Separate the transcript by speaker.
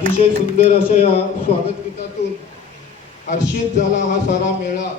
Speaker 1: अतिशय सुंदर अशा या स्वागत गीतातून हर्षित झाला हा सारा मेळा.